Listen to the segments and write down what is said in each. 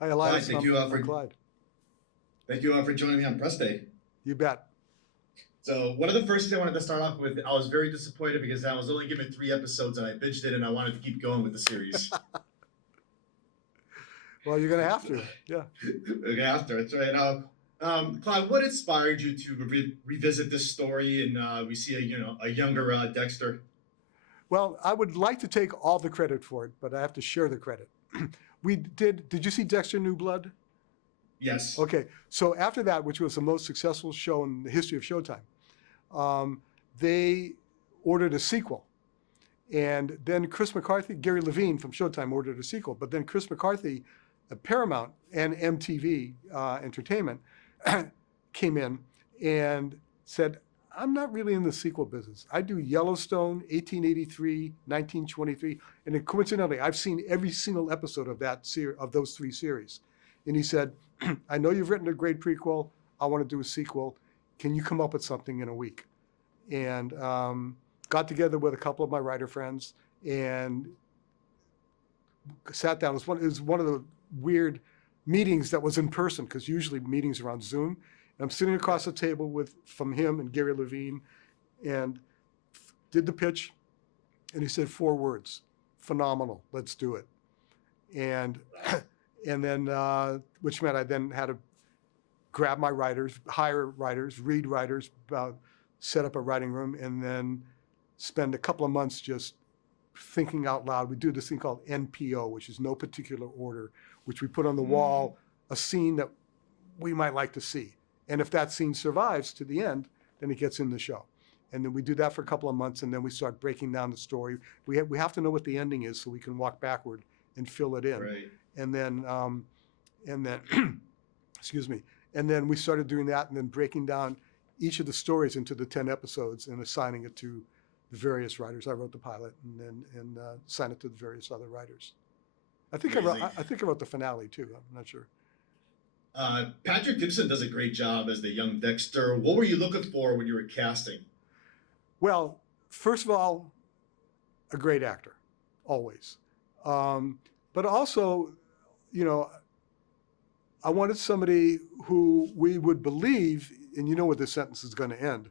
Hi, Clyde, Elias. I'm Clyde. thank you for joining me on press day. You bet. So one of the first things I wanted to start off with, I was very disappointed because I was only given 3 episodes and I binged it and I wanted to keep going with the series. Well, you're going to have to. Yeah. Okay, after it's right now. Clyde, what inspired you to revisit this story and we see a younger Dexter? Well, I would like to take all the credit for it, but I have to share the credit. Did you see Dexter New Blood? Yes. Okay. So after that, which was the most successful show in the history of Showtime, they ordered a sequel. And then Chris McCarthy, Gary Levine from Showtime ordered a sequel. But then Chris McCarthy at Paramount and MTV Entertainment came in and said, I'm not really in the sequel business. I do Yellowstone, 1883, 1923, and then coincidentally, I've seen every single episode of of those 3 series. And he said, I know you've written a great prequel. I want to do a sequel. Can you come up with something in a week? And got together with a couple of my writer friends and sat down. It was one of the weird meetings that was in person, because usually meetings are on Zoom. And I'm sitting across the table from him and Gary Levine, and did the pitch, and he said 4 words: phenomenal, let's do it. And and then, which meant I then had to grab my writers, hire writers, read writers, set up a writing room, and then spend a couple of months just thinking out loud. We do this thing called NPO, which is no particular order, which we put on the wall, a scene that we might like to see. And if that scene survives to the end, then it gets in the show. And then we do that for a couple of months, and then we start breaking down the story. We have to know what the ending is so we can walk backward and fill it in. Right. And then, excuse me. And then we started doing that, and then breaking down each of the stories into the 10 episodes and assigning it to the various writers. I wrote the pilot and assigned it to the various other writers. I think I wrote the finale too. I'm not sure. Patrick Gibson does a great job as the young Dexter. What were you looking for when you were casting? Well, first of all, a great actor, always. But also, I wanted somebody who we would believe, and you know what this sentence is going to end.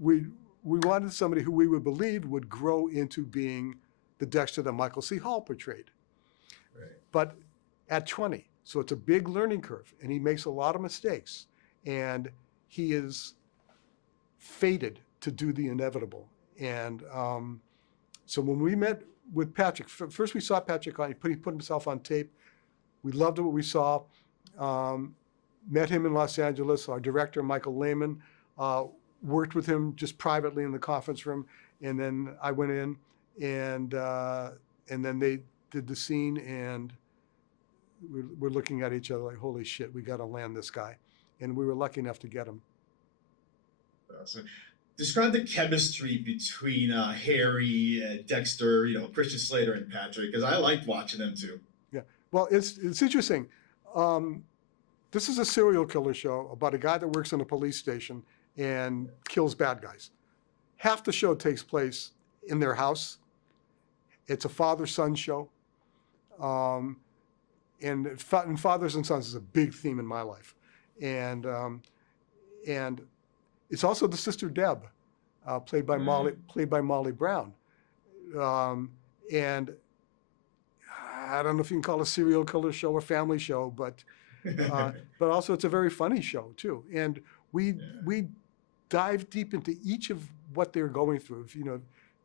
We wanted somebody who we would believe would grow into being the Dexter that Michael C. Hall portrayed. Right. But at 20. So it's a big learning curve, and he makes a lot of mistakes, and he is fated to do the inevitable. And so when we met with Patrick, first we saw Patrick on, he put himself on tape. We loved what we saw. Met him in Los Angeles. Our director, Michael Lehman, worked with him just privately in the conference room. And then I went in, and then they did the scene, and we're looking at each other like, holy shit, we got to land this guy. And we were lucky enough to get him. So describe the chemistry between Harry, Dexter, Christian Slater, and Patrick, because I liked watching them too. Yeah, well, it's interesting. This is a serial killer show about a guy that works in a police station and kills bad guys. Half the show takes place in their house. It's a father-son show. And fathers and sons is a big theme in my life. And it's also the sister Deb, played by Molly Brown. And I don't know if you can call it a serial killer show or family show, but also it's a very funny show too. And we dive deep into each of what they're going through. You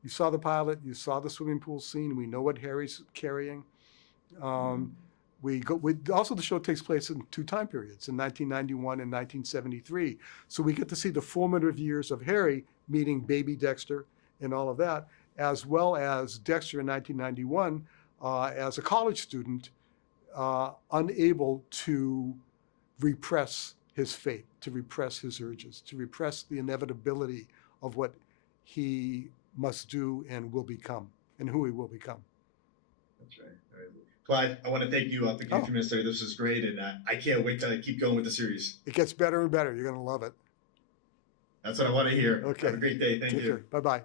saw the pilot, you saw the swimming pool scene. We know what Harry's carrying. Also, the show takes place in 2 time periods, in 1991 and 1973. So we get to see the formative years of Harry meeting baby Dexter and all of that, as well as Dexter in 1991 as a college student, unable to repress his fate, to repress his urges, to repress the inevitability of what he must do and will become, and who he will become. That's right. All right. Clyde, I want to thank you for giving 2 minutes today. This was great, and I can't wait to keep going with the series. It gets better and better. You're going to love it. That's what I want to hear. Okay. Have a great day. Thank you. Bye-bye.